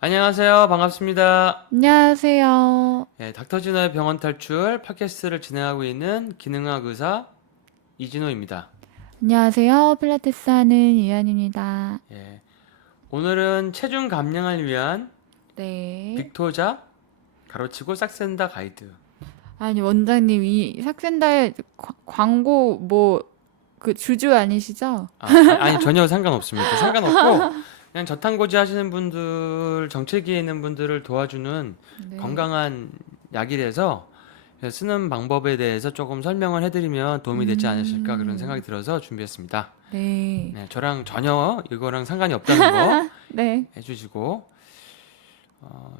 안녕하세요. 반갑습니다. 안녕하세요. 닥터진호의 병원 탈출 팟캐스트를 진행하고 있는 기능학 의사 이진호입니다. 안녕하세요. 필라테스 하는 이한입니다. 예, 오늘은 체중 감량을 위한 네. 빅토자 가로치고 싹센다 가이드. 아니, 원장님, 이 삭센다의 광고, 그 주주 아니시죠? 아니 전혀 상관없습니다. 상관없고 그냥 저탄고지 하시는 분들, 정체기에 있는 분들을 도와주는 네. 건강한 약이라서 쓰는 방법에 대해서 조금 설명을 해드리면 도움이 되지 않으실까 그런 생각이 음, 들어서 준비했습니다. 네. 네, 저랑 전혀 이거랑 상관이 없다는 거 네. 해주시고,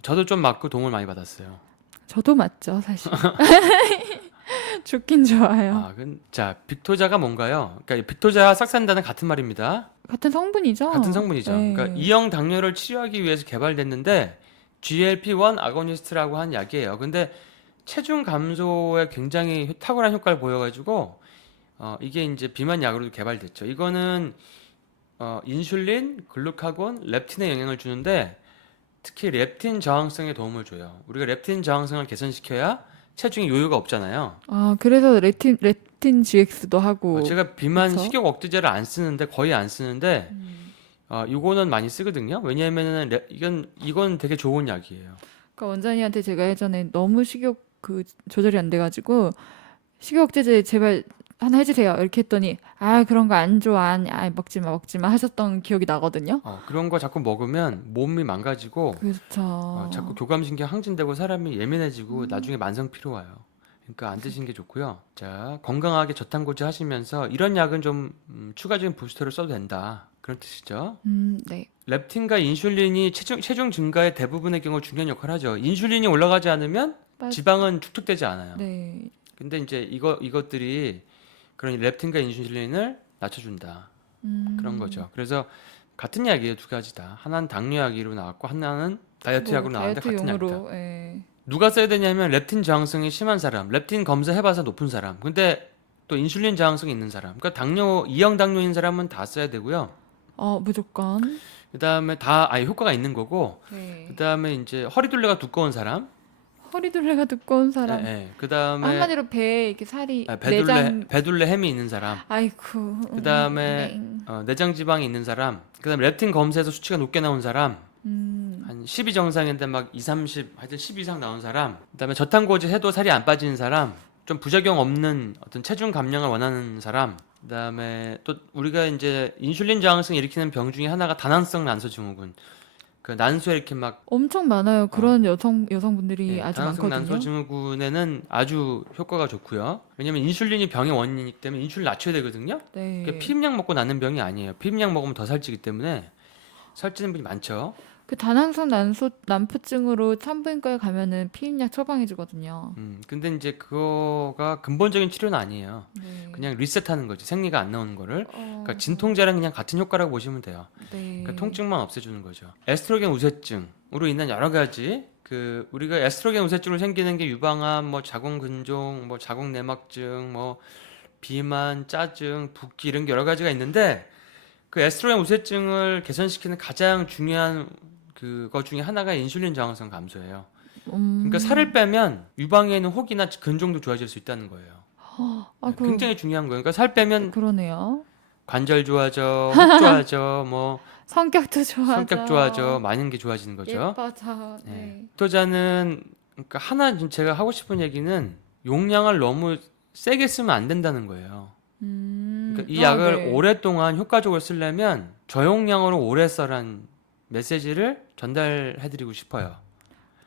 저도 좀 맞고 도움을 많이 받았어요. 저도 맞죠, 사실. 좋긴 좋아요. 자, 빅토자가 뭔가요? 그러니까 빅토자와 싹산다는 같은 말입니다. 같은 같은 성분이죠? 성분이죠. 그러니까 네. 2형 당뇨를 치료하기 위해서 개발됐는데 GLP-1 아고니스트라고 한 약이에요. 근데 체중 감소에 굉장히 탁월한 효과를 보여가지고 이게 이제 비만 약으로도 개발됐죠. 이거는 인슐린, 글루카곤, 렙틴에 영향을 주는데 특히 렙틴 저항성에 도움을 줘요. 우리가 렙틴 저항성을 개선시켜야 체중이 요요가 없잖아요. 아, 그래서 레틴 GX도 하고, 제가 비만 그쵸? 식욕 억제제를 안 쓰는데 거의 안 쓰는데 이거는 많이 쓰거든요. 왜냐하면은 이건 되게 좋은 약이에요. 그러니까 원장님한테 제가 예전에 너무 식욕 조절이 안 돼가지고, 식욕억제제 제발 하나 해주세요. 이렇게 했더니 아 그런 거 안 좋아. 먹지 마 하셨던 기억이 나거든요. 그런 거 자꾸 먹으면 몸이 망가지고 자꾸 그렇죠. 교감신경 항진되고 사람이 예민해지고 나중에 만성 피로 와요. 그러니까 안 드시는 게 좋고요. 자, 건강하게 저탄고지 하시면서 이런 약은 좀 추가적인 부스터를 써도 된다. 그런 뜻이죠. 네. 렙틴과 인슐린이 체중 증가의 대부분의 경우 중요한 역할을 하죠. 인슐린이 올라가지 않으면 빠, 지방은 축적되지 않아요. 네. 근데 이제 이것들이 그런 렙틴과 인슐린을 낮춰준다. 그런 거죠. 그래서 같은 약이에요, 두 가지 다. 하나는 당뇨 약으로 나왔고 하나는 다이어트 뭐 약으로 나왔는데 같은 약이다. 다이어트용으로 예. 누가 써야 되냐면 렙틴 저항성이 심한 사람, 렙틴 검사해봐서 높은 사람. 근데 또 인슐린 저항성이 있는 사람. 그러니까 당뇨 2형 당뇨인 사람은 다 써야 되고요. 무조건. 그다음에 다 아예 효과가 있는 거고. 네. 그다음에 이제 허리둘레가 두꺼운 사람. 허리둘레가 두꺼운 예, 사람. 예. 그다음에 한마디로 배에 이렇게 살이 배둘레 내장. 배둘레 햄이 있는 사람. 아이쿠. 그다음에 네. 내장 지방이 있는 사람. 그다음에 렙틴 검사에서 수치가 높게 나온 사람. 한 12 정상인데 막 2, 30, 하여튼 10 이상 나온 사람. 그다음에 저탄고지 해도 살이 안 빠지는 사람. 좀 부작용 없는 어떤 체중 감량을 원하는 사람. 그다음에 또 우리가 이제 인슐린 저항성 일으키는 병 중에 하나가 다낭성 난소 증후군. 그 난소에 이렇게 막 엄청 많아요. 어, 그런 여성분들이 아주 다낭성 난소 많거든요. 증후군에는 아주 효과가 좋고요. 왜냐면 인슐린이 병의 원인이기 때문에 인슐린 낮춰야 되거든요. 그러니까 네. 피임약 먹고 낫는 병이 아니에요. 피임약 먹으면 더 살찌기 때문에 살찌는 분이 많죠. 그 다낭성 난푸증으로 산부인과에 가면은 피임약 처방해 주거든요. 근데 이제 그거가 근본적인 치료는 아니에요. 네. 그냥 리셋하는 거지. 생리가 안 나오는 거를. 그러니까 어, 진통제랑 그냥 같은 효과라고 보시면 돼요. 그러니까 네. 통증만 없애주는 거죠. 에스트로겐 우세증으로 인한 여러 가지 우리가 에스트로겐 우세증으로 생기는 게 유방암, 뭐 자궁근종, 뭐 자궁내막증, 뭐 비만, 짜증, 붓기 이런 게 여러 가지가 있는데 그 에스트로겐 우세증을 개선시키는 가장 중요한 그것 중에 하나가 인슐린 저항성 감소예요. 그러니까 살을 음, 빼면 유방에 있는 혹이나 근종도 좋아질 수 있다는 거예요. 아, 굉장히 중요한 거예요. 그러니까 살 빼면 그러네요. 관절 좋아져, 혹 좋아져, 뭐 성격도 성격 좋아져, 좋아져. 많은 게 좋아지는 거죠. 예뻐져. 네. 네. 독도자는 그러니까 하나 제가 하고 싶은 얘기는 용량을 너무 세게 쓰면 안 된다는 거예요. 그러니까 이 약을 네. 오랫동안 효과적으로 쓰려면 저용량으로 오래 써란 메시지를 전달해드리고 싶어요.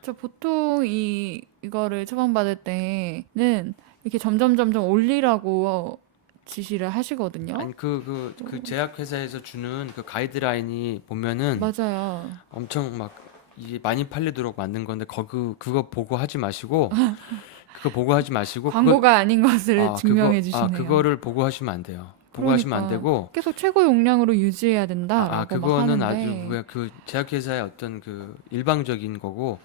저 보통 이거를 처방받을 때는 이렇게 점점 올리라고 지시를 하시거든요. 아니 그 제약회사에서 주는 그 가이드라인이 보면은 맞아요. 엄청 막 이게 많이 팔리도록 만든 건데 그거 보고 하지 마시고 그거 보고 하지 마시고 광고가 아닌 것을 증명해 주시네요. 그거를 보고 하시면 안 돼요. 보고 하시면 안 그러니까 되고 계속 최고 용량으로 유지해야 된다라고 막 그거는 아주 하는데 뭐야 그 제약회사의 어떤 그 일방적인 거고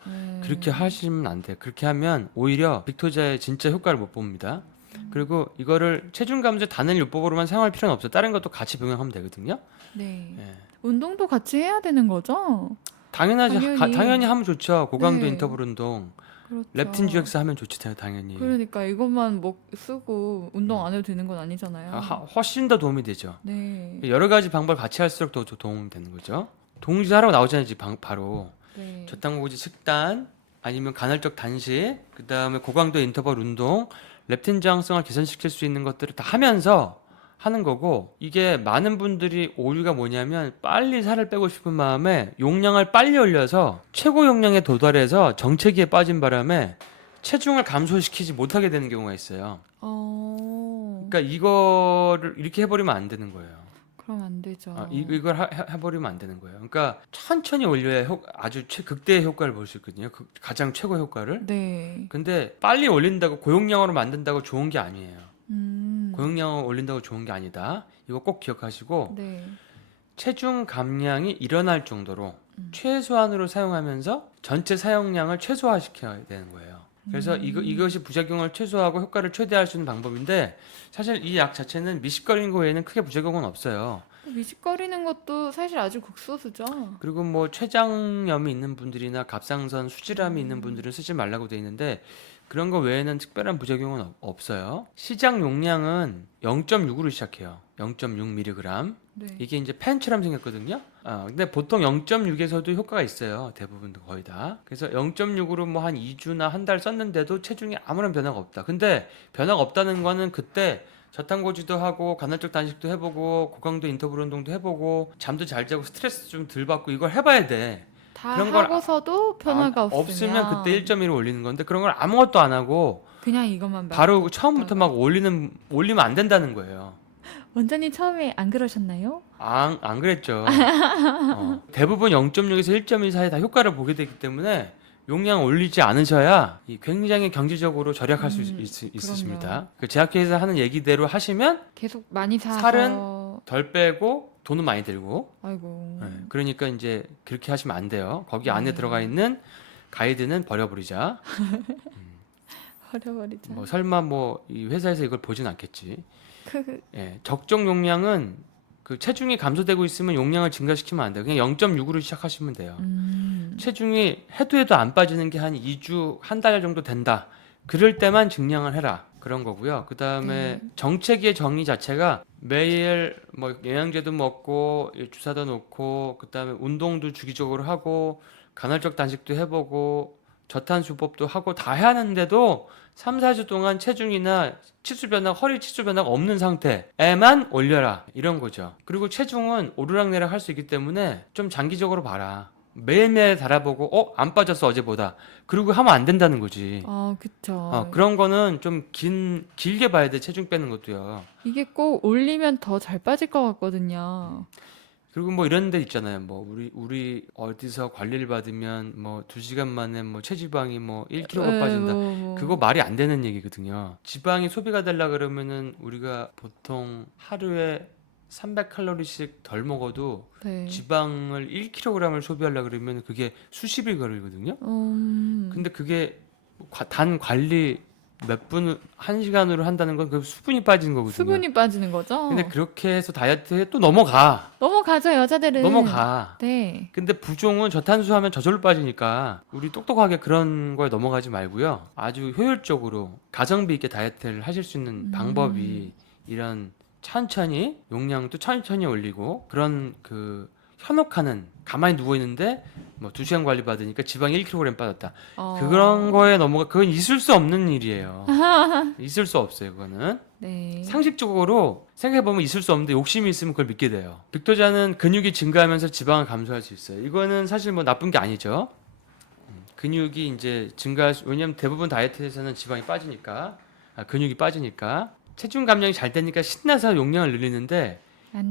그렇게 음, 하시면 안 돼. 그렇게 하면 오히려 빅토자의 진짜 효과를 못 봅니다. 그리고 이거를 체중 감소 단일 요법으로만 사용할 필요는 없어요. 다른 것도 같이 병행하면 되거든요. 네. 예. 운동도 같이 해야 되는 거죠? 당연하지. 당연히. 당연히 하면 좋죠. 고강도 네. 인터벌 운동. 그렇죠. 렙틴 GX 하면 좋지 당연히. 그러니까 이것만 쓰고 운동 안 해도 되는 건 아니잖아요. 훨씬 더 도움이 되죠. 네. 여러 가지 방법을 같이 할수록 더 도움이 되는 거죠. 동시에 하라고 나오잖아요, 지금 바로. 네. 저탄고지 식단, 아니면 간헐적 단식, 그 다음에 고강도 인터벌 운동, 렙틴 저항성을 개선시킬 수 있는 것들을 다 하면서 하는 거고, 이게 많은 분들이 오류가 뭐냐면 빨리 살을 빼고 싶은 마음에 용량을 빨리 올려서 최고 용량에 도달해서 정체기에 빠진 바람에 체중을 감소시키지 못하게 되는 경우가 있어요. 그러니까 이거를 이렇게 해버리면 안 되는 거예요. 그럼 안 되죠. 이걸 해버리면 안 되는 거예요. 그러니까 천천히 올려야 아주 극대의 효과를 볼 수 있거든요. 가장 최고 효과를. 네. 근데 빨리 올린다고 고용량으로 만든다고 좋은 게 아니에요. 음. 고용량을 올린다고 좋은 게 아니다. 이거 꼭 기억하시고 네. 체중 감량이 일어날 정도로 최소한으로 사용하면서 전체 사용량을 최소화시켜야 되는 거예요. 그래서 이것이 부작용을 최소화하고 효과를 최대화할 수 있는 방법인데, 사실 이 약 자체는 미식거리는 거 외에는 크게 부작용은 없어요. 미식거리는 것도 사실 아주 극소수죠. 그리고 뭐 췌장염이 있는 분들이나 갑상선 수질암이 있는 분들은 쓰지 말라고 돼 있는데, 그런 거 외에는 특별한 부작용은 없어요. 시작 용량은 0.6으로 시작해요. 0.6mg. 네. 이게 이제 펜처럼 생겼거든요. 근데 보통 0.6에서도 효과가 있어요. 대부분 거의 다. 그래서 0.6으로 뭐 한 2주나 한 달 썼는데도 체중이 아무런 변화가 없다. 근데 변화가 없다는 거는 그때 저탄고지도 하고 간헐적 단식도 해보고 고강도 인터벌 운동도 해보고 잠도 잘 자고 스트레스 좀 덜 받고 이걸 해봐야 돼. 다 그런 걸 하고서도 변화가 없으면 그때 1.1을 올리는 건데, 그런 걸 아무것도 안 하고 그냥 이것만 바로 처음부터 막 올리면 안 된다는 거예요. 원장님 처음에 안 그러셨나요? 안 그랬죠. 대부분 0.6에서 1.1 사이에 다 효과를 보게 되기 때문에 용량 올리지 않으셔야 굉장히 경제적으로 절약할 수 있으십니다. 그 제약회에서 하는 얘기대로 하시면 계속 많이 사서 살은 덜 빼고 돈은 많이 들고. 아이고. 네, 그러니까 이제 그렇게 하시면 안 돼요. 거기 안에 네. 들어가 있는 가이드는 버려버리자. 버려버리자. 뭐 설마 뭐 이 회사에서 이걸 보진 않겠지. 예, 적정 용량은 그 체중이 감소되고 있으면 용량을 증가시키면 안 돼요. 그냥 0.6으로 시작하시면 돼요. 체중이 해도 안 빠지는 게 한 2주, 한 달 정도 된다. 그럴 때만 증량을 해라. 그런 거고요. 그 다음에 정체기의 정의 자체가 매일 뭐 영양제도 먹고 주사도 놓고, 그 다음에 운동도 주기적으로 하고 간헐적 단식도 해보고 저탄수법도 하고 다 해야 하는데도 3, 4주 동안 체중이나 치수 변화, 허리 치수 변화가 없는 상태에만 올려라. 이런 거죠. 그리고 체중은 오르락내락 할 수 있기 때문에 좀 장기적으로 봐라. 매일매일 달아보고 안 빠졌어 어제보다. 그리고 하면 안 된다는 거지. 그쵸. 그런 거는 좀 길게 봐야 돼. 체중 빼는 것도요. 이게 꼭 올리면 더 잘 빠질 것 같거든요. 그리고 뭐 이런 데 있잖아요. 뭐 우리 어디서 관리를 받으면 뭐 2시간 만에 뭐 체지방이 뭐 1kg가 빠진다. 그거 말이 안 되는 얘기거든요. 지방이 소비가 되려 그러면은 우리가 보통 하루에 300칼로리씩 덜 먹어도 네. 지방을 1kg을 소비하려 그러면 그게 수십일 걸리거든요. 근데 그게 단 관리 몇 분, 1시간으로 한다는 건 그 수분이 빠지는 거거든요. 수분이 빠지는 거죠? 근데 그렇게 해서 다이어트에 또 넘어가. 넘어가죠, 여자들은. 넘어가. 네. 근데 부종은 저탄수하면 저절로 빠지니까 우리 똑똑하게 그런 거에 넘어가지 말고요. 아주 효율적으로 가성비 있게 다이어트를 하실 수 있는 방법이 이런 천천히 용량도 천천히 올리고, 그런 그 현혹하는, 가만히 누워 있는데 뭐 2시간 관리 받으니까 지방이 1kg 빠졌다. 그런 거에 그건 있을 수 없는 일이에요. 있을 수 없어요, 그거는. 네. 상식적으로 생각해보면 있을 수 없는데 욕심이 있으면 그걸 믿게 돼요. 빅토자는 근육이 증가하면서 지방을 감소할 수 있어요. 이거는 사실 뭐 나쁜 게 아니죠. 근육이 이제 왜냐면 대부분 다이어트에서는 지방이 빠지니까, 근육이 빠지니까 체중 감량이 잘 되니까 신나서 용량을 늘리는데,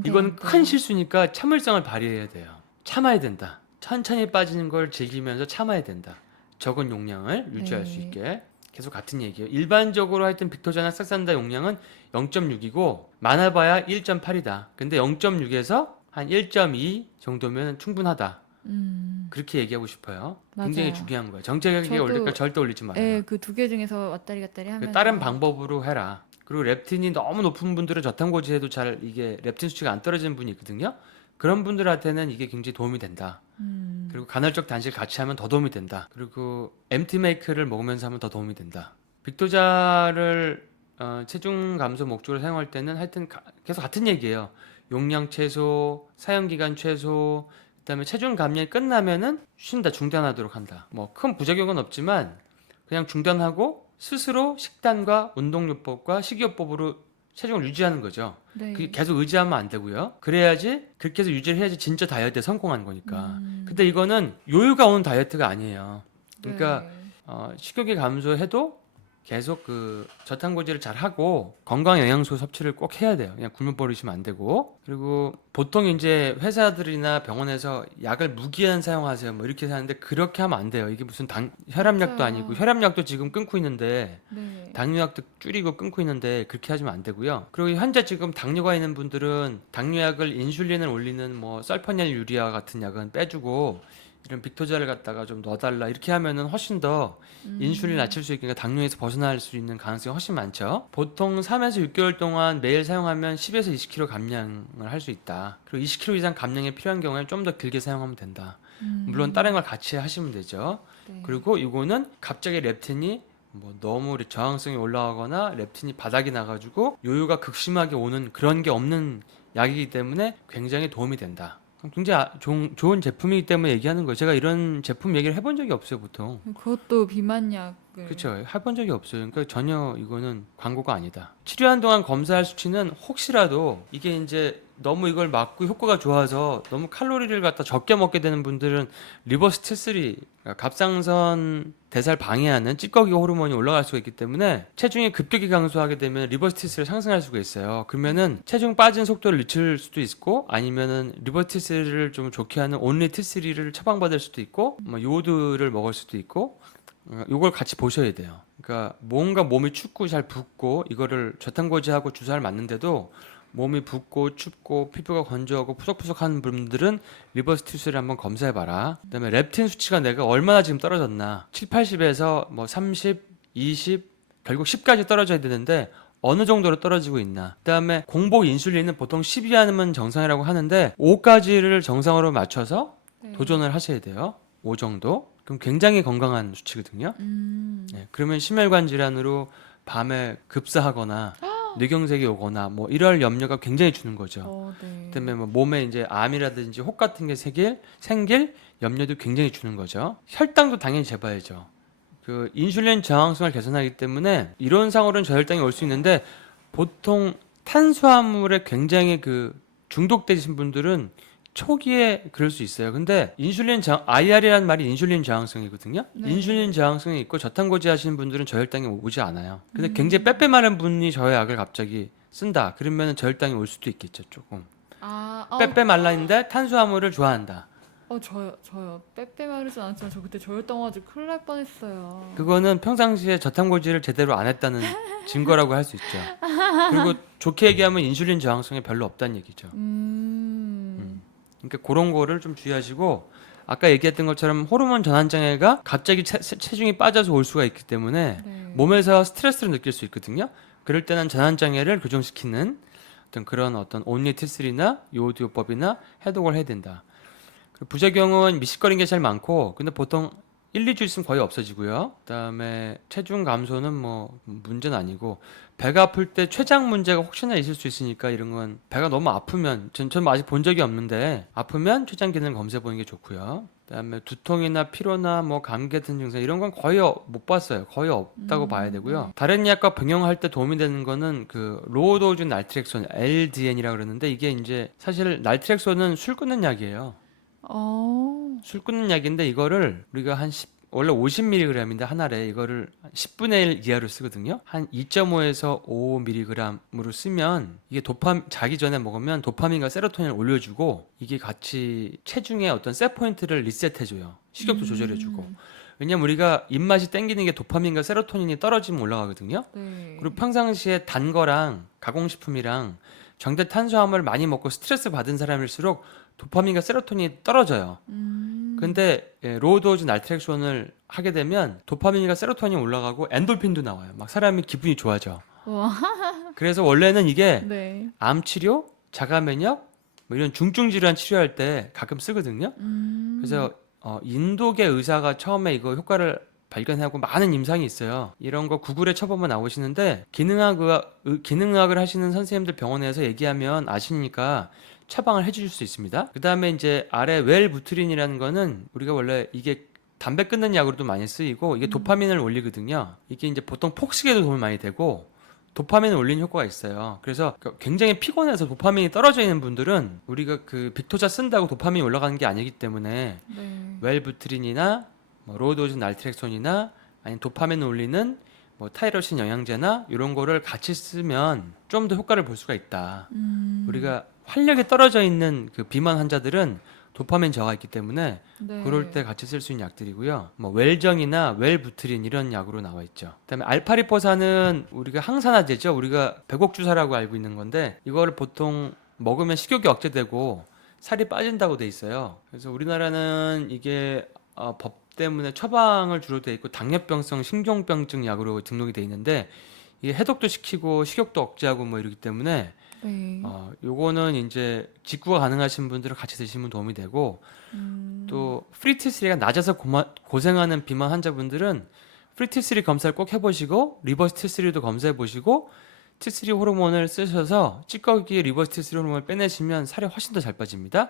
이건 큰 실수니까 참을성을 발휘해야 돼요. 참아야 된다. 천천히 빠지는 걸 즐기면서 참아야 된다. 적은 용량을 유지할 수 있게. 계속 같은 얘기예요. 일반적으로 하여튼 빅토자나 싹산다 용량은 0.6이고 많아봐야 1.8이다. 근데 0.6에서 한 1.2 정도면 충분하다. 그렇게 얘기하고 싶어요. 맞아요. 굉장히 중요한 거예요. 정체기에 올릴까 절대 올리지 말아요. 네, 그 두 개 중에서 왔다리 갔다리 하면서 다른 방법으로 해라. 그리고 렙틴이 너무 높은 분들은 저탄고지에도 이게 렙틴 수치가 안 떨어지는 분이 있거든요. 그런 분들한테는 이게 굉장히 도움이 된다. 그리고 간헐적 단식 같이 하면 더 도움이 된다. 그리고 MT 메이크를 먹으면서 하면 더 도움이 된다. 빅도자를 체중 감소 목적으로 사용할 때는 하여튼 계속 같은 얘기예요. 용량 최소, 사용 기간 최소, 그다음에 체중 감량이 끝나면은 쉰다, 중단하도록 한다. 뭐 큰 부작용은 없지만 그냥 중단하고 스스로 식단과 운동요법과 식이요법으로 체중을 유지하는 거죠. 그게 네. 계속 의지하면 안 되고요. 그래야지 그렇게 해서 유지를 해야지 진짜 다이어트에 성공한 거니까. 근데 이거는 요요가 오는 다이어트가 아니에요. 그러니까 네. 식욕이 감소해도 계속 그 저탄고지를 잘 하고 건강 영양소 섭취를 꼭 해야 돼요. 그냥 굶어 버리시면 안 되고. 그리고 보통 이제 회사들이나 병원에서 약을 무기한 사용하세요. 뭐 이렇게 하는데 그렇게 하면 안 돼요. 이게 무슨 혈압약도 아니고 맞아요. 혈압약도 지금 끊고 있는데 네. 당뇨약도 줄이고 끊고 있는데 그렇게 하시면 안 되고요. 그리고 현재 지금 당뇨가 있는 분들은 당뇨약을 인슐린을 올리는 뭐 설퍼닐 유리아 같은 약은 빼주고 이런 빅토자를 갖다가 좀 넣어달라 이렇게 하면은 훨씬 더 인슐린 낮출 수 있으니까 당뇨에서 벗어날 수 있는 가능성이 훨씬 많죠. 보통 3에서 6개월 동안 매일 사용하면 10에서 20kg 감량을 할 수 있다. 그리고 20kg 이상 감량이 필요한 경우에는 좀 더 길게 사용하면 된다. 물론 다른 걸 같이 하시면 되죠. 네. 그리고 이거는 갑자기 렙틴이 뭐 너무 저항성이 올라가거나 렙틴이 바닥이 나가지고 요요가 극심하게 오는 그런 게 없는 약이기 때문에 굉장히 도움이 된다. 굉장히 좋은 제품이기 때문에 얘기하는 거예요. 제가 이런 제품 얘기를 해본 적이 없어요, 보통. 그것도 비만약을. 그렇죠. 해본 적이 없어요. 그러니까 전혀 이거는 광고가 아니다. 치료한 동안 검사할 수치는 혹시라도 이게 이제 너무 이걸 맞고 효과가 좋아서 너무 칼로리를 갖다 적게 먹게 되는 분들은 리버스 T3, 그러니까 갑상선 대사를 방해하는 찌꺼기 호르몬이 올라갈 수가 있기 때문에 체중이 급격히 감소하게 되면 리버스 T3를 상승할 수가 있어요. 그러면은 체중 빠진 속도를 늦출 수도 있고 아니면은 리버스 T3를 좀 좋게 하는 온리 T3를 처방받을 수도 있고 뭐 요오드를 먹을 수도 있고 요걸 같이 보셔야 돼요. 그러니까 뭔가 몸이 춥고 잘 붓고 이거를 저탄고지하고 주사를 맞는데도 몸이 붓고 춥고 피부가 건조하고 푸석푸석한 분들은 리버스 T3를 한번 검사해봐라. 그다음에 렙틴 수치가 내가 얼마나 지금 떨어졌나. 7, 80에서 뭐 30, 20, 결국 10까지 떨어져야 되는데 어느 정도로 떨어지고 있나. 그다음에 공복 인슐린은 보통 10 이하면 정상이라고 하는데 5까지를 정상으로 맞춰서 네. 도전을 하셔야 돼요. 5 정도. 그럼 굉장히 건강한 수치거든요. 네, 그러면 심혈관 질환으로 밤에 급사하거나 뇌경색이 오거나 뭐 이럴 염려가 굉장히 주는 거죠. 네. 그다음에 뭐 몸에 이제 암이라든지 혹 같은 게 생길 염려도 굉장히 주는 거죠. 혈당도 당연히 재봐야죠. 그 인슐린 저항성을 개선하기 때문에 이론상으로는 저혈당이 올 수 있는데 보통 탄수화물에 굉장히 그 중독되신 분들은 초기에 그럴 수 있어요. 근데 IR이라는 말이 인슐린 저항성이거든요. 네. 인슐린 저항성이 있고 저탄고지 하시는 분들은 저혈당이 오지 않아요. 근데 굉장히 빼빼마른 분이 저의 약을 갑자기 쓴다. 그러면 저혈당이 올 수도 있겠죠, 조금. 빼빼 말라인데 탄수화물을 좋아한다. 저요. 빼빼 마르진 않았지만 저 그때 저혈당 와가지고 큰일 날 뻔했어요. 그거는 평상시에 저탄고지를 제대로 안 했다는 증거라고 할 수 있죠. 그리고 좋게 얘기하면 인슐린 저항성이 별로 없다는 얘기죠. 그러니까 그런 거를 좀 주의하시고 아까 얘기했던 것처럼 호르몬 전환 장애가 갑자기 체중이 빠져서 올 수가 있기 때문에 네. 몸에서 스트레스를 느낄 수 있거든요. 그럴 때는 전환 장애를 교정시키는 그런 온리 T3나 요오드요법이나 해독을 해야 된다. 부작용은 미식거리는 게 제일 많고 근데 보통 1, 2주 있으면 거의 없어지고요. 그다음에 체중 감소는 뭐 문제는 아니고 배가 아플 때 췌장 문제가 혹시나 있을 수 있으니까 이런 건 배가 너무 아프면 전 아직 본 적이 없는데 아프면 췌장 기능 검사해 보는 게 좋고요. 그다음에 두통이나 피로나 뭐 감기 같은 증상 이런 건 거의 못 봤어요. 거의 없다고 봐야 되고요. 다른 약과 병용할 때 도움이 되는 거는 그 로우 도즈 날트렉손 LDN이라고 그러는데 이게 이제 사실 날트렉손은 술 끊는 약이에요. 술 끊는 약인데 이거를 우리가 원래 50mg인데 한 알에 이거를 10분의 1 이하로 쓰거든요. 한 2.5에서 5mg으로 쓰면 이게 자기 전에 먹으면 도파민과 세로토닌을 올려주고 이게 같이 체중의 어떤 셋 포인트를 리셋해줘요. 식욕도 조절해주고. 왜냐면 우리가 입맛이 땡기는 게 도파민과 세로토닌이 떨어지면 올라가거든요. 네. 그리고 평상시에 단 거랑 가공식품이랑 정제 탄수화물을 많이 먹고 스트레스 받은 사람일수록 도파민과 세로토닌이 떨어져요. 근데 로우 도즈 날트렉손을 하게 되면 도파민과 세로토닌이 올라가고 엔돌핀도 나와요. 막 사람이 기분이 좋아져. 와. 그래서 원래는 이게 네. 암 치료, 자가 면역 뭐 이런 중증 질환 치료할 때 가끔 쓰거든요. 그래서 인도계 의사가 처음에 이거 효과를 발견하고 많은 임상이 있어요. 이런 거 구글에 쳐보면 나오시는데 기능의학을 하시는 선생님들 병원에서 얘기하면 아시니까 처방을 해주실 수 있습니다. 그 다음에 이제 아래 웰부트린이라는 거는 우리가 원래 이게 담배 끊는 약으로도 많이 쓰이고 이게 도파민을 올리거든요. 이게 이제 보통 폭식에도 도움이 많이 되고 도파민을 올리는 효과가 있어요. 그래서 굉장히 피곤해서 도파민이 떨어져 있는 분들은 우리가 그 빅토자 쓴다고 도파민이 올라가는 게 아니기 때문에 네. 웰부트린이나 뭐 로도즈 날트렉손이나 아니면 도파민을 올리는 뭐 타이로신 영양제나 이런 거를 같이 쓰면 좀 더 효과를 볼 수가 있다. 우리가 활력이 떨어져 있는 그 비만 환자들은 도파민 저하가 있기 때문에 네. 그럴 때 같이 쓸 수 있는 약들이고요. 뭐 웰정이나 웰부트린 이런 약으로 나와 있죠. 그다음에 알파리포산은 우리가 항산화제죠. 우리가 배곡 주사라고 알고 있는 건데 이거를 보통 먹으면 식욕이 억제되고 살이 빠진다고 돼 있어요. 그래서 우리나라는 이게 법 때문에 처방을 주로 돼 있고 당뇨병성 신경병증 약으로 등록이 돼 있는데 이게 해독도 시키고 식욕도 억제하고 뭐 이러기 때문에 네. 요거는 이제 직구가 가능하신 분들은 같이 드시면 도움이 되고 또 프리T3가 낮아서 고생하는 비만 환자분들은 프리T3 검사를 꼭 해보시고 리버스 T3도 검사해 보시고 T3 호르몬을 쓰셔서 찌꺼기 리버스 T3 호르몬을 빼내시면 살이 훨씬 더 잘 빠집니다.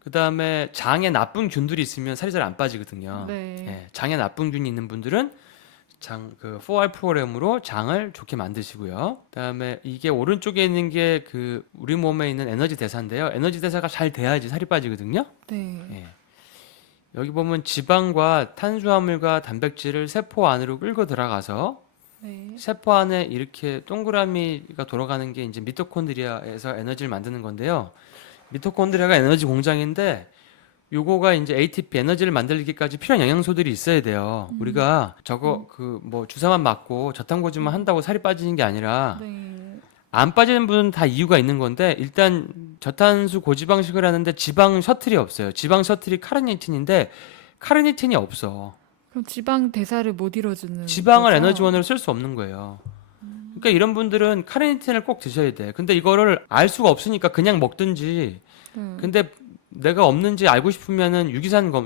그 다음에 장에 나쁜 균들이 있으면 살이 잘 안 빠지거든요. 네. 예, 장에 나쁜 균이 있는 분들은 그 4R 프로그램으로 장을 좋게 만드시고요. 그다음에 이게 오른쪽에 있는 게 그 우리 몸에 있는 에너지 대사인데요. 에너지 대사가 잘 돼야지 살이 빠지거든요. 네. 예. 여기 보면 지방과 탄수화물과 단백질을 세포 안으로 끌고 들어가서 네. 세포 안에 이렇게 동그라미가 돌아가는 게 이제 미토콘드리아에서 에너지를 만드는 건데요. 미토콘드리아가 에너지 공장인데 요거가 이제 ATP 에너지를 만들기까지 필요한 영양소들이 있어야 돼요. 우리가 저거 그 뭐 주사만 맞고 저탄고지만 한다고 살이 빠지는 게 아니라 네. 안 빠지는 분은 다 이유가 있는 건데 일단 저탄수 고지방식을 하는데 지방 셔틀이 없어요. 지방 셔틀이 카르니틴인데 카르니틴이 없어. 그럼 지방 대사를 못 이뤄주는 지방을 거죠? 에너지원으로 쓸 수 없는 거예요. 그러니까 이런 분들은 카르니틴을 꼭 드셔야 돼. 근데 이거를 알 수가 없으니까 그냥 먹든지. 네. 근데 내가 없는지 알고 싶으면은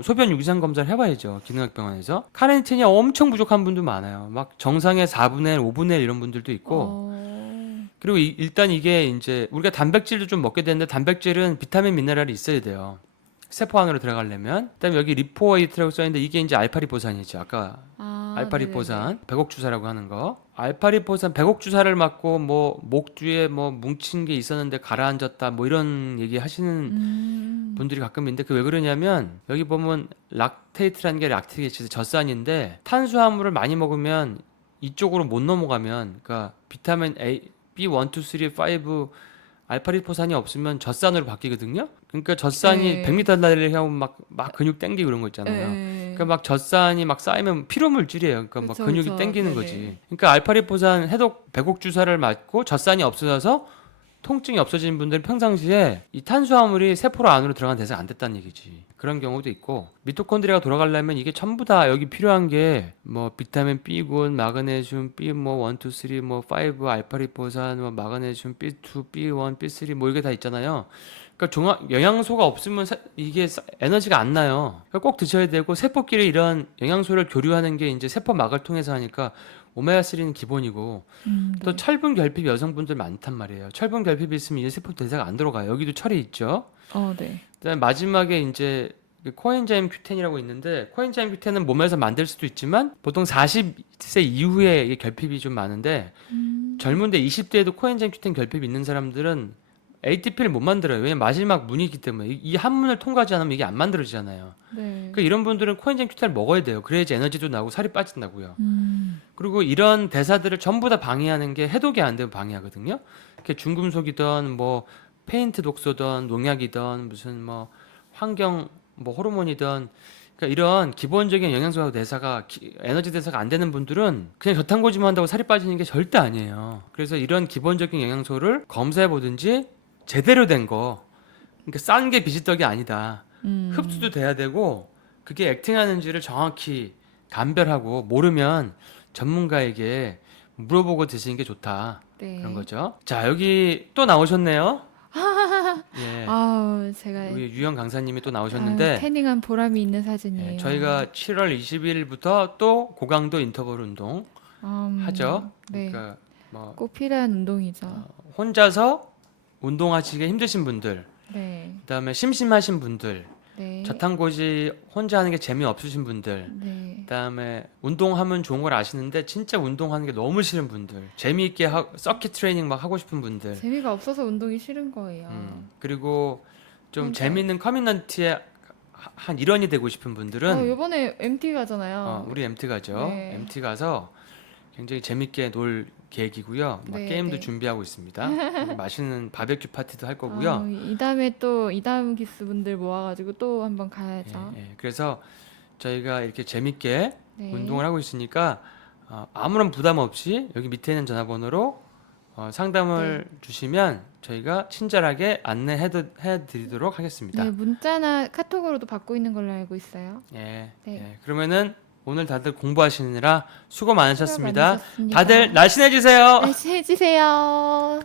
소변 유기산 검사를 해봐야죠. 기능학병원에서. 카르니틴이 엄청 부족한 분도 많아요. 막 정상의 4분의 1, 5분의 1 이런 분들도 있고. 그리고 일단 이게 이제 우리가 단백질도 좀 먹게 되는데 단백질은 비타민 미네랄이 있어야 돼요. 세포 안으로 들어가려면. 그다음에 여기 리포에이트라고 써있는데 이게 이제 알파리포산이죠. 아까 알파리포산, 배곡 주사라고 하는 거. 알파리포산 배곡 주사를 맞고 뭐 목 뒤에 뭐 뭉친 게 있었는데 가라앉았다 뭐 이런 얘기 하시는 분들이 가끔 있는데 그 왜 그러냐면 여기 보면 락테이트라는 게 락틱 애시드 젖산인데 탄수화물을 많이 먹으면 이쪽으로 못 넘어가면 그러니까 비타민 A, B1, 2, 3, 5 알파리포산이 없으면 젖산으로 바뀌거든요. 그러니까 젖산이 네. 100m 달리기 하면 막 근육 땡기고 그런 거 있잖아요. 네. 그러니까 막 젖산이 막 쌓이면 피로 물질이에요. 그러니까 막 그쵸, 근육이 그쵸. 땡기는 네네. 거지. 그러니까 알파리포산 해독 배곡 주사를 맞고 젖산이 없어져서 통증이 없어지는 분들은 평상시에 이 탄수화물이 세포로 안으로 들어간 대사가 안 됐다는 얘기지. 그런 경우도 있고 미토콘드리아가 돌아가려면 이게 전부 다 여기 필요한 게 뭐 비타민 B군, 마그네슘, B 뭐 1, 2, 3, 뭐 5, 알파리포산, 뭐 마그네슘, B2, B1, B3 뭐 이게 다 있잖아요. 그러니까 종합 영양소가 없으면 이게 에너지가 안 나요. 그러니까 꼭 드셔야 되고 세포끼리 이런 영양소를 교류하는 게 이제 세포막을 통해서 하니까 오메가3는 기본이고 또 네. 철분 결핍 여성분들 많단 말이에요. 철분 결핍이 있으면 이제 세포 대사가 안 들어가요. 여기도 철이 있죠. 네. 그다음에 마지막에 이제 코엔자임 Q10이라고 있는데 코엔자임 Q10은 몸에서 만들 수도 있지만 보통 40세 이후에 이게 결핍이 좀 많은데 젊은데 20대에도 코엔자임 Q10 결핍이 있는 사람들은 ATP를 못 만들어요. 왜냐면 마지막 문이기 때문에 이 한 문을 통과하지 않으면 이게 안 만들어지잖아요. 네. 그러니까 이런 분들은 코엔자임 Q10을 먹어야 돼요. 그래야지 에너지도 나고 살이 빠진다고요. 그리고 이런 대사들을 전부 다 방해하는 게 해독이 안 되면 방해하거든요. 이렇게 중금속이든 뭐 페인트 독소든 농약이든 무슨 뭐 환경 뭐 호르몬이든 그러니까 이런 기본적인 영양소 대사가 에너지 대사가 안 되는 분들은 그냥 저탄고지만 한다고 살이 빠지는 게 절대 아니에요. 그래서 이런 기본적인 영양소를 검사해 보든지 제대로 된 거, 그러니까 싼 게 비지떡이 아니다. 흡수도 돼야 되고 그게 액팅하는지를 정확히 감별하고 모르면 전문가에게 물어보고 드시는 게 좋다. 네. 그런 거죠. 자, 여기 또 나오셨네요. 예, 아우, 제가 우리 유영 강사님이 또 아유, 나오셨는데 태닝한 보람이 있는 예, 사진이에요. 저희가 7월 20일부터 또 고강도 인터벌 운동 하죠. 네. 그러니까 뭐 꼭 필요한 운동이죠. 혼자서 운동하시기 힘드신 분들, 네. 그다음에 심심하신 분들, 네. 저탄고지 혼자 하는 게 재미없으신 분들, 네. 그다음에 운동하면 좋은 걸 아시는데 진짜 운동하는 게 너무 싫은 분들, 재미있게 서킷 트레이닝 막 하고 싶은 분들, 재미가 없어서 운동이 싫은 거예요. 그리고 좀 혼자. 재미있는 커뮤니티의 한 일원이 되고 싶은 분들은 요번에 MT 가잖아요. 우리 MT 가죠. 네. MT 가서 굉장히 재밌게 놀 계획이고요. 막 네, 게임도 네. 준비하고 있습니다. 그리고 맛있는 바베큐 파티도 할 거고요. 이 다음에 또 이다음 기스 분들 모아가지고 또 한번 가야죠. 그래서 저희가 이렇게 재밌게 네. 운동을 하고 있으니까 아무런 부담 없이 여기 밑에 있는 전화번호로 상담을 주시면 저희가 친절하게 해드리도록 하겠습니다. 네, 문자나 카톡으로도 받고 있는 걸로 알고 있어요. 예, 네. 예. 그러면은 오늘 다들 공부하시느라 수고 많으셨습니다. 많으셨습니다. 다들 날씬해지세요. 날씨 해주세요.